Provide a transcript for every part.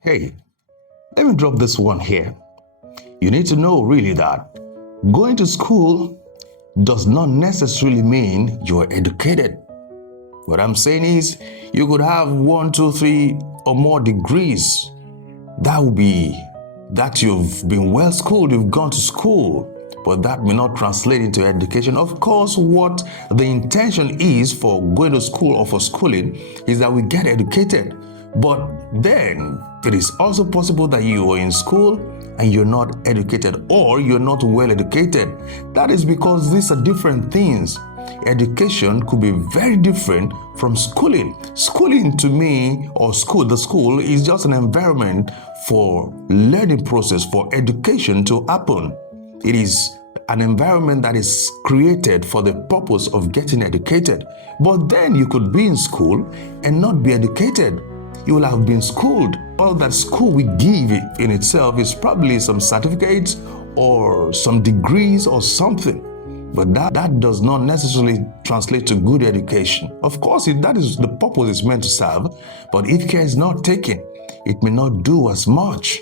Hey, let me drop this one here. You need to know really that going to school does not necessarily mean you're educated. What I'm saying is, you could have 1, 2, 3 or more degrees. That would be that you've been well schooled, you've gone to school, but that may not translate into education. Of course, what the intention is for going to school or for schooling is that we get educated. But then it is also possible that you are in school and you're not educated, or you're not well educated. That is because these are different things. Education could be very different from schooling. Schooling to me, or the school is just an environment for learning process, for education to happen. It is an environment that is created for the purpose of getting educated. But then you could be in school and not be educated. You will have been schooled. All that school will give in itself is probably some certificates or some degrees or something. But that does not necessarily translate to good education. Of course, that is the purpose it's meant to serve, but if care is not taken, it may not do as much.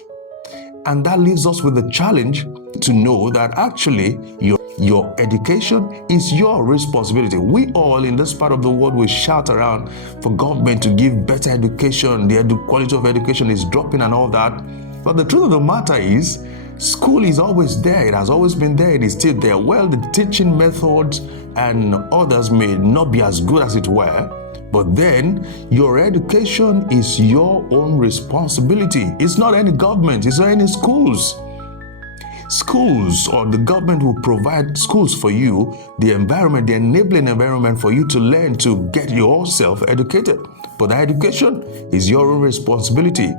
And that leaves us with the challenge to know that actually your education is your responsibility. We all in this part of the world will shout around for government to give better education, the quality of education is dropping and all that. But the truth of the matter is, school is always there. It has always been there. It is still there. Well, the teaching methods and others may not be as good as it were, but then your education is your own responsibility. It's not any government. It's not any schools. Schools or the government will provide schools for you, the environment, the enabling environment for you to learn to get yourself educated. But the education is your own responsibility.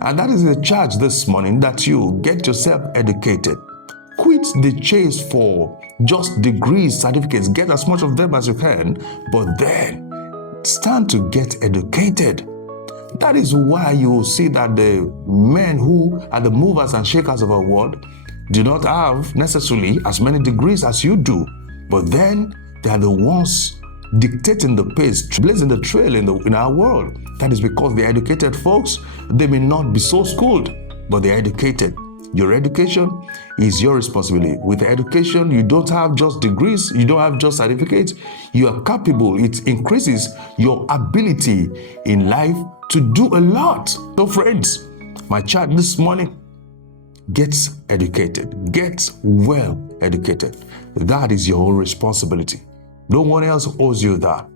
And that is the charge this morning, that you get yourself educated. Quit the chase for just degrees, certificates, get as much of them as you can, but then stand to get educated. That is why you will see that the men who are the movers and shakers of our world do not have necessarily as many degrees as you do, but then they are the ones dictating the pace, blazing the trail in our world. That is because the educated folks, they may not be so schooled, but they're educated. Your education is your responsibility. With education, you don't have just degrees, you don't have just certificates. You are capable. It increases your ability in life to do a lot. So friends, my chat this morning, get educated, get well educated. That is your own responsibility. No one else owes you that.